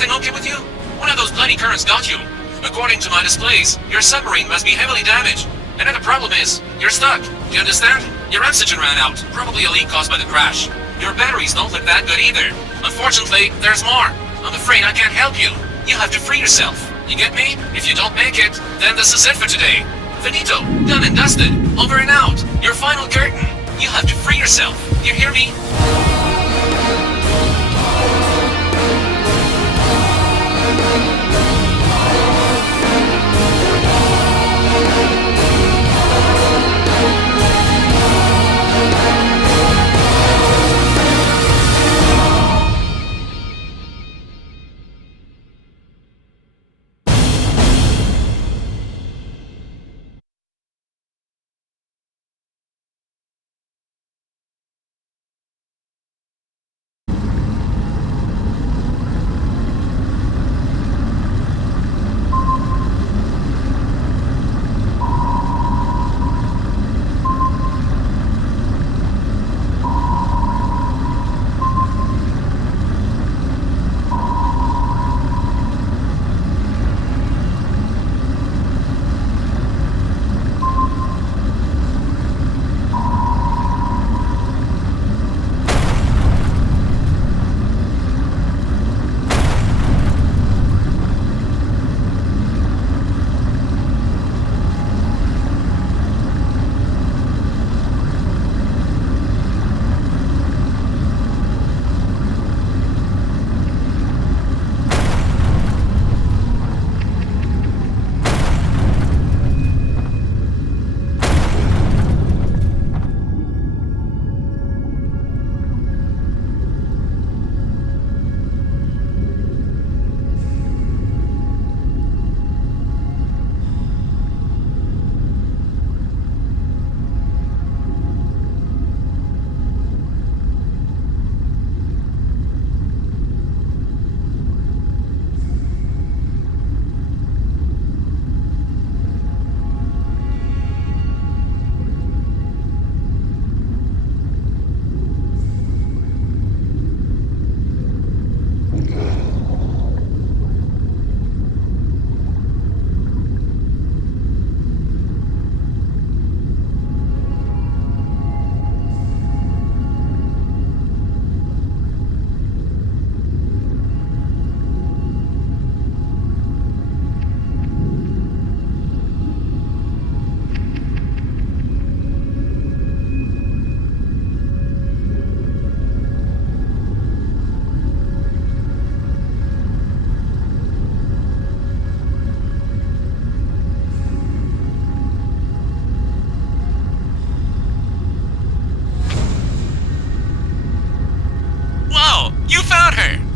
everything okay with you? One of those bloody currents got you. According to my displays, your submarine must be heavily damaged. Another problem is, you're stuck. Do you understand? Your oxygen ran out, probably a leak caused by the crash. Your batteries don't look that good either. Unfortunately, there's more. I'm afraid I can't help you. You have to free yourself. You get me? If you don't make it, then this is it for today. Finito, done and dusted, over and out. Your final curtain. You have to free yourself. You hear me?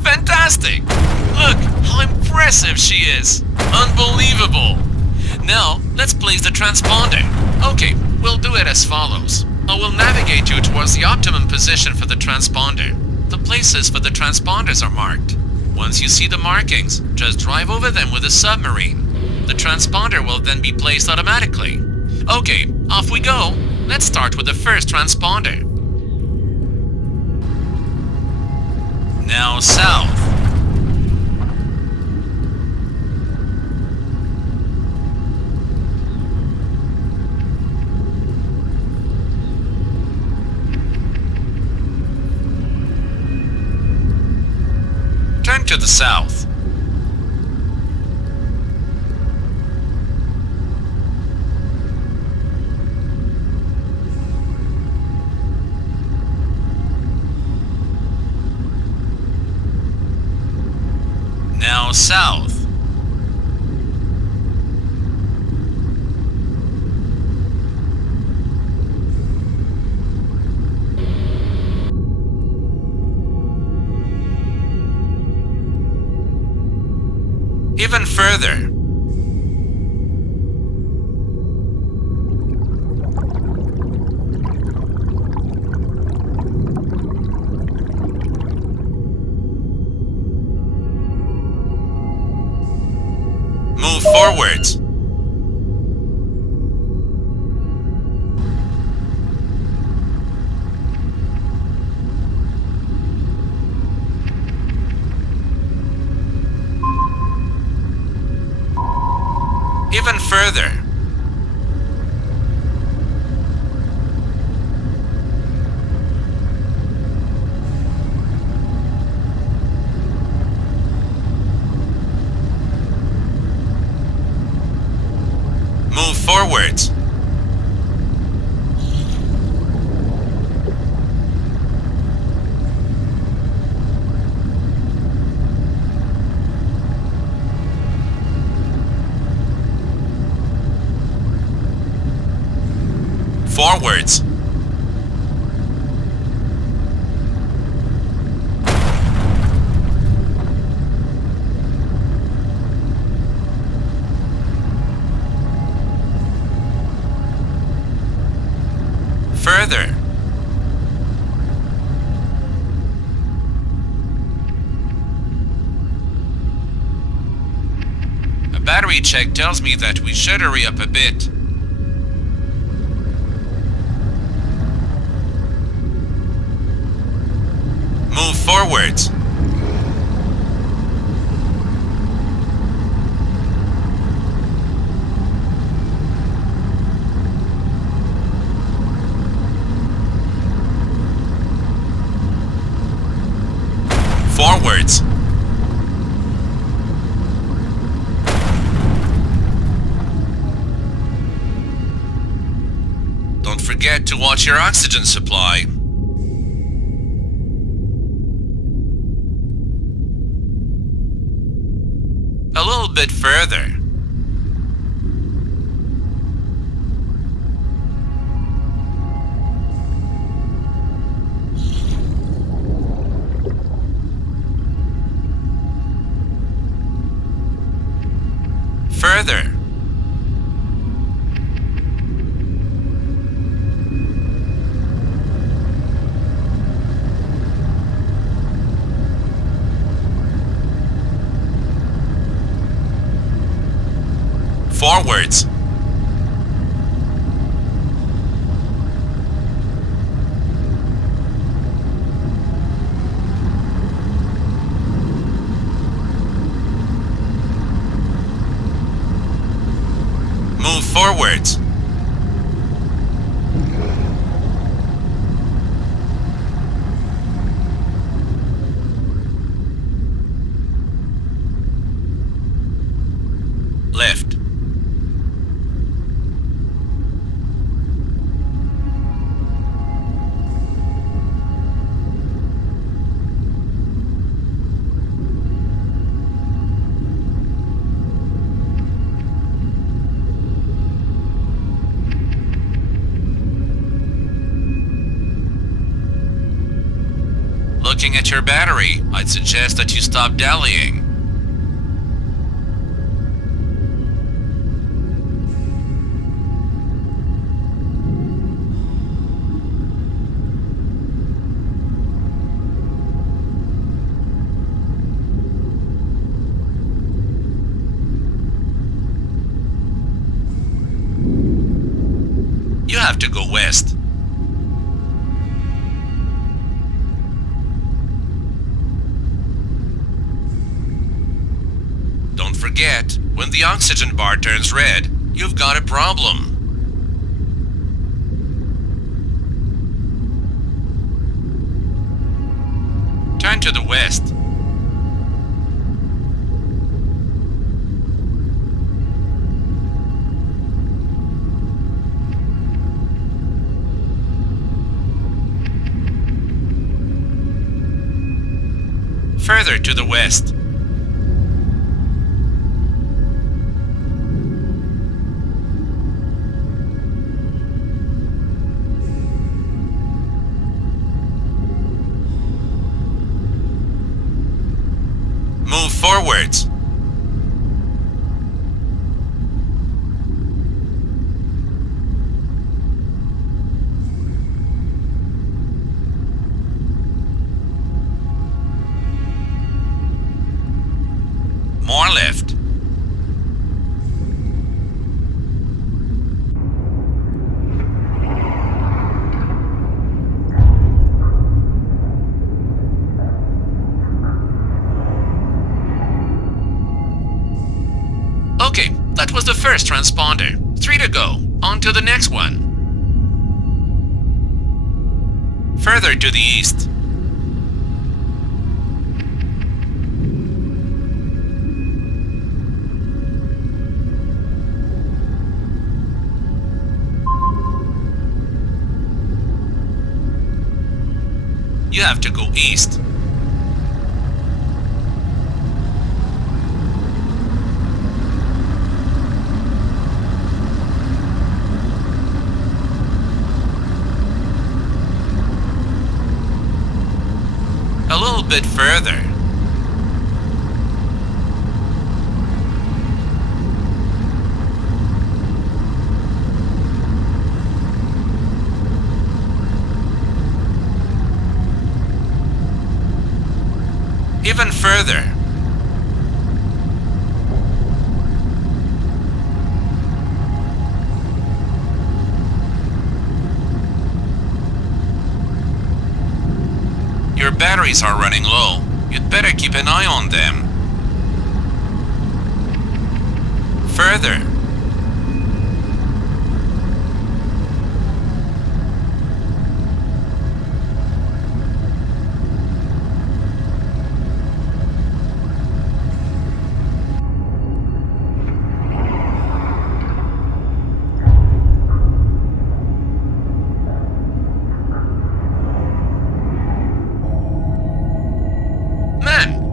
Fantastic! Look how impressive she is! Unbelievable! Now, let's place the transponder. Okay, we'll do it as follows. I will navigate you towards the optimum position for the transponder. The places for the transponders are marked. Once you see the markings, just drive over them with a submarine. The transponder will then be placed automatically. Okay, off we go. Let's start with the first transponder. Now south. Turn to the south. Now south. Even further. Further. Move forwards. Forwards. Further. A battery check tells me that we should hurry up a bit. Move forwards. Forwards. Don't forget to watch your oxygen supply. A little bit further. Further. Forwards. Move forwards. Left. Looking at your battery, I'd suggest that you stop dallying. You have to go west. Don't forget, when the oxygen bar turns red, you've got a problem. Turn to the west. Further to the west. Move forwards. More left. That was the first transponder. 3 to go. On to the next one. Further to the east. You have to go east. A little bit further. Even further. Your batteries are running low. You'd better keep an eye on them. Further.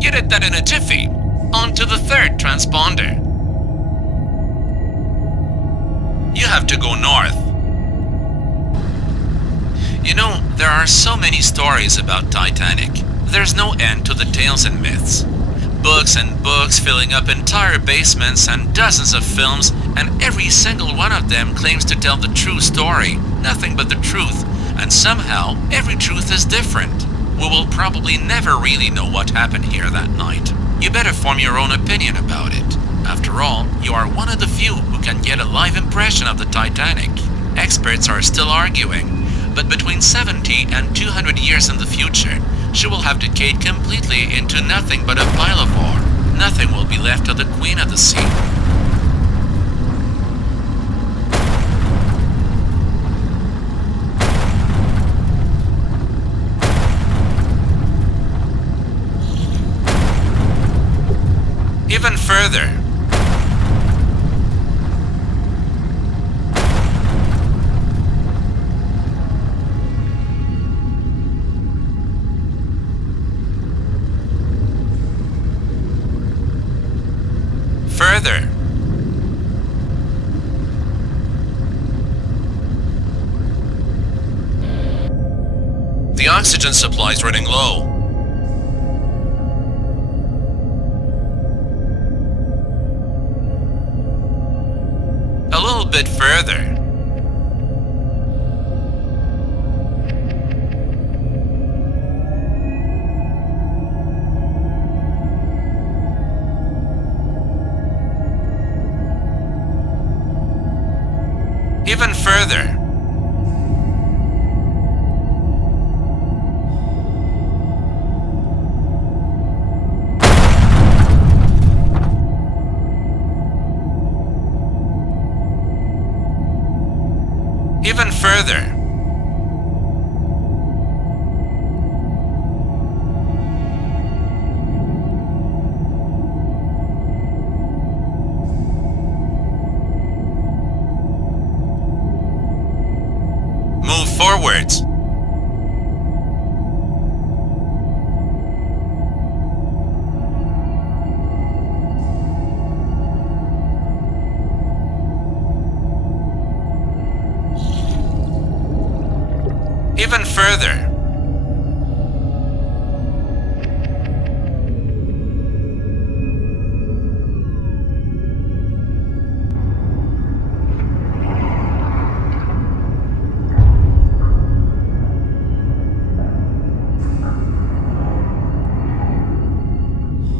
You did that in a jiffy. On to the third transponder. You have to go north. You know, there are so many stories about Titanic. There's no end to the tales and myths. Books and books filling up entire basements and dozens of films, and every single one of them claims to tell the true story. Nothing but the truth. And somehow, every truth is different. We will probably never really know what happened here that night. You better form your own opinion about it. After all, you are one of the few who can get a live impression of the Titanic. Experts are still arguing, but between 70 and 200 years in the future, she will have decayed completely into nothing but a pile of ore. Nothing will be left of the Queen of the Sea. Even further. Further. The oxygen supply is running low. A little bit further. Even further. Even further. Move forwards. Even further.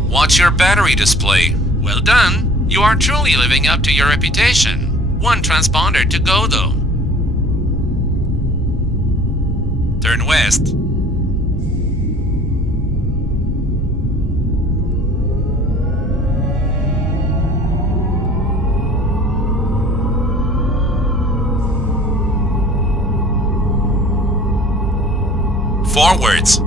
Watch your battery display. Well done. You are truly living up to your reputation. One transponder to go though. Turn west. Forwards.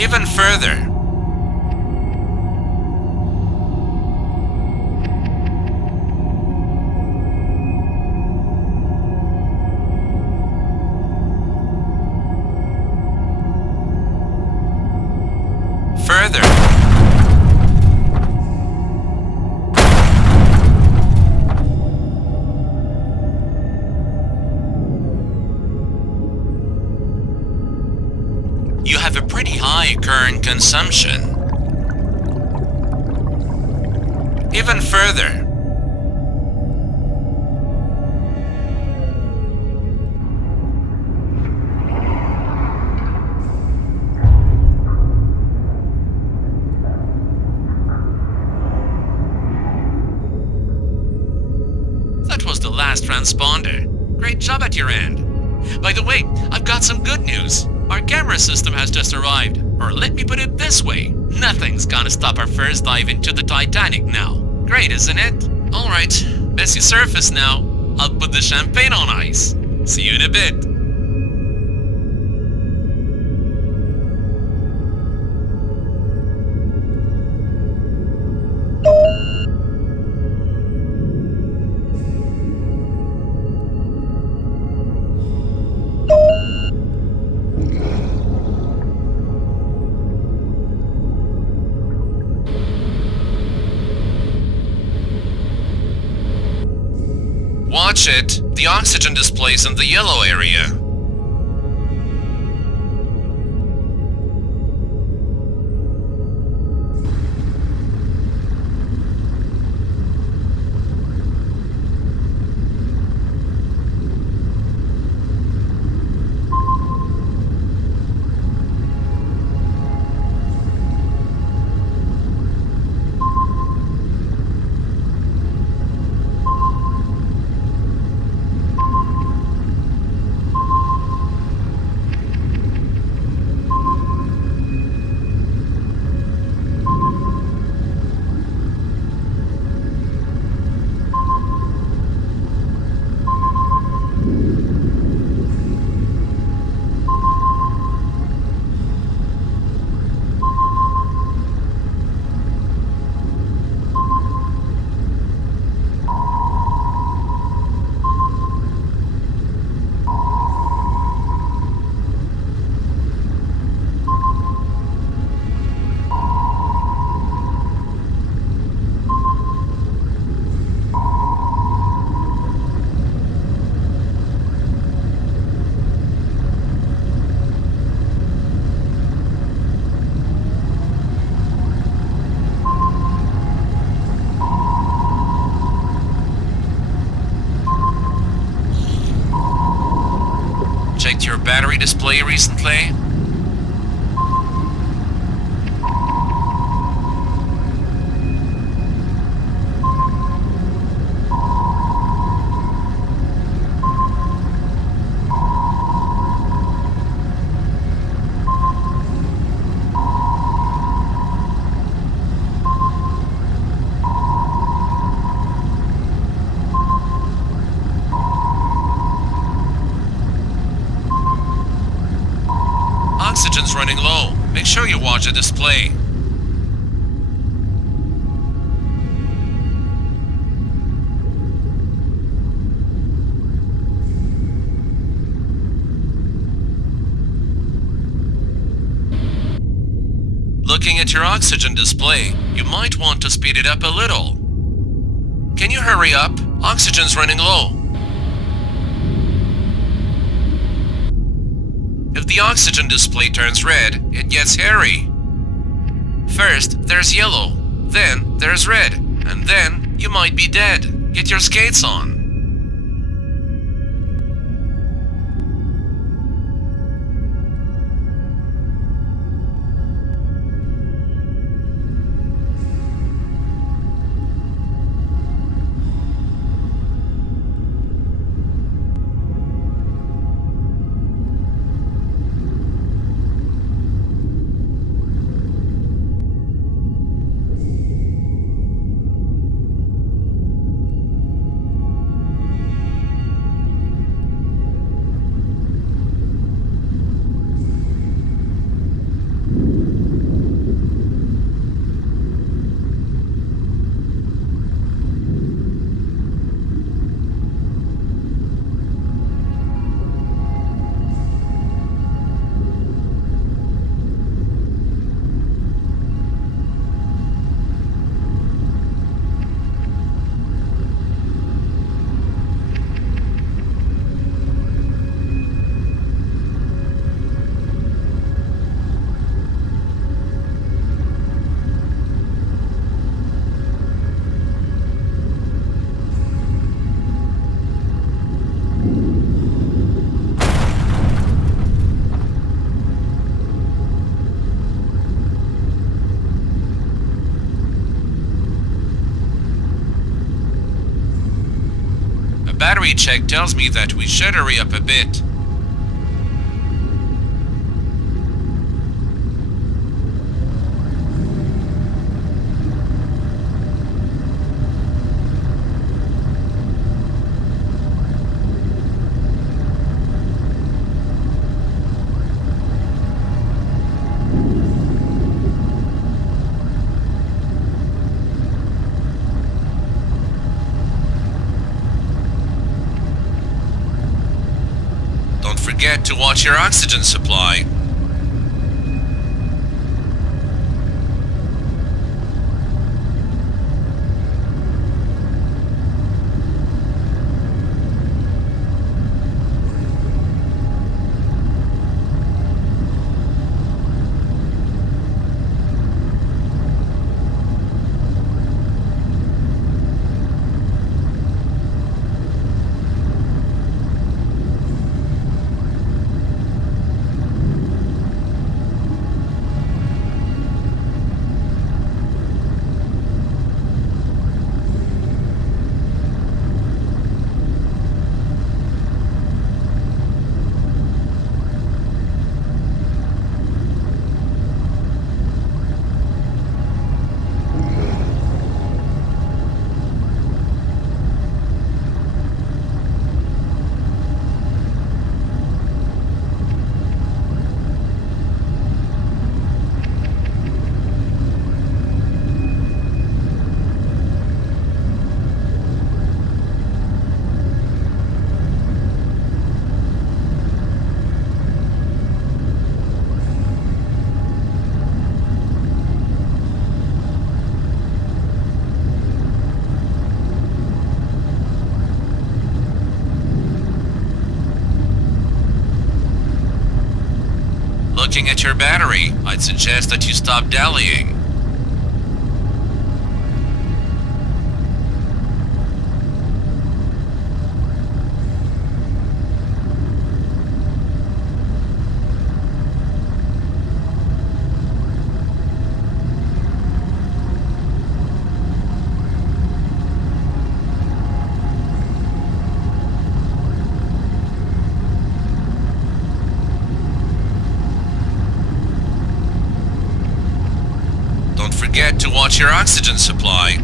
Even further. Further. You have a pretty high current consumption. Even further. That was the last transponder. Great job at your end. By the way, I've got some good news. Our camera system has just arrived. Or let me put it this way, nothing's gonna stop our first dive into the Titanic now. Great, isn't it? Alright, messy surface now. I'll put the champagne on ice. See you in a bit. Watch it. The oxygen display's in the yellow area. Checked your battery display recently? Oxygen's running low. Make sure you watch the display. Looking at your oxygen display, you might want to speed it up a little. Can you hurry up? Oxygen's running low. If the oxygen display turns red, it gets hairy. First, there's yellow, then there's red, and then you might be dead. Get your skates on. battery check tells me that we should hurry up a bit. Don't forget to watch your oxygen supply. Looking at your battery, I'd suggest that you stop dallying. Don't forget to watch your oxygen supply.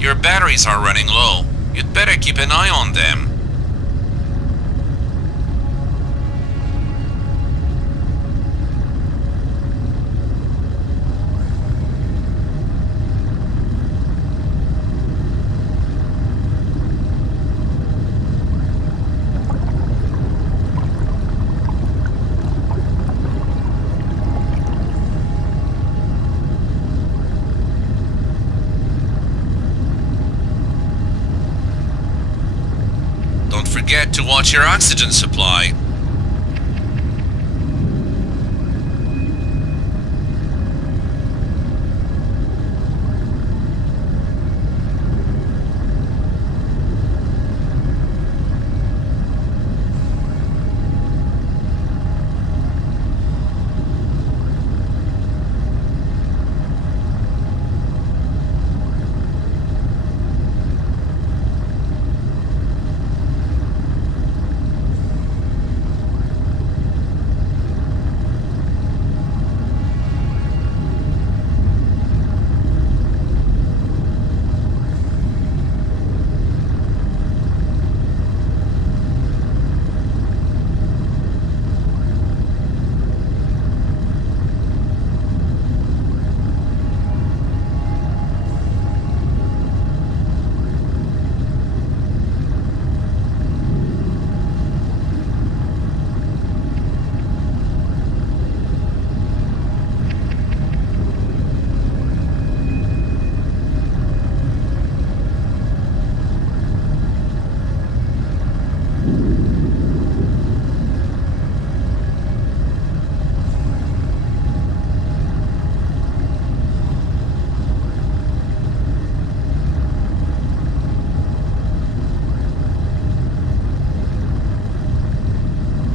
Your batteries are running low. You'd better keep an eye on them. Don't forget to watch your oxygen supply.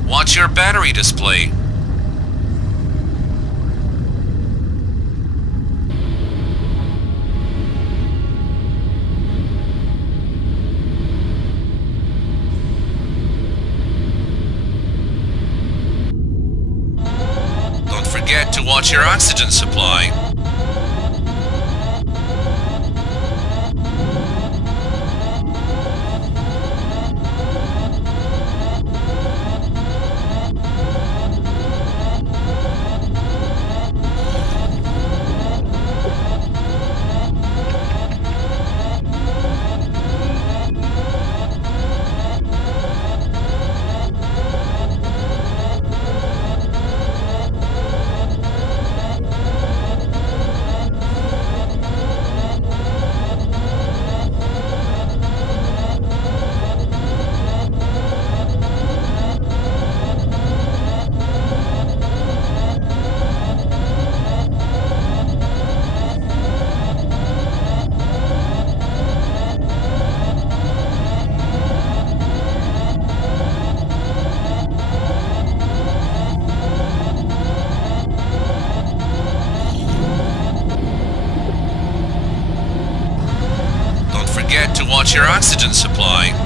Watch your battery display. Don't forget to watch your oxygen supply. Don't forget to watch your oxygen supply.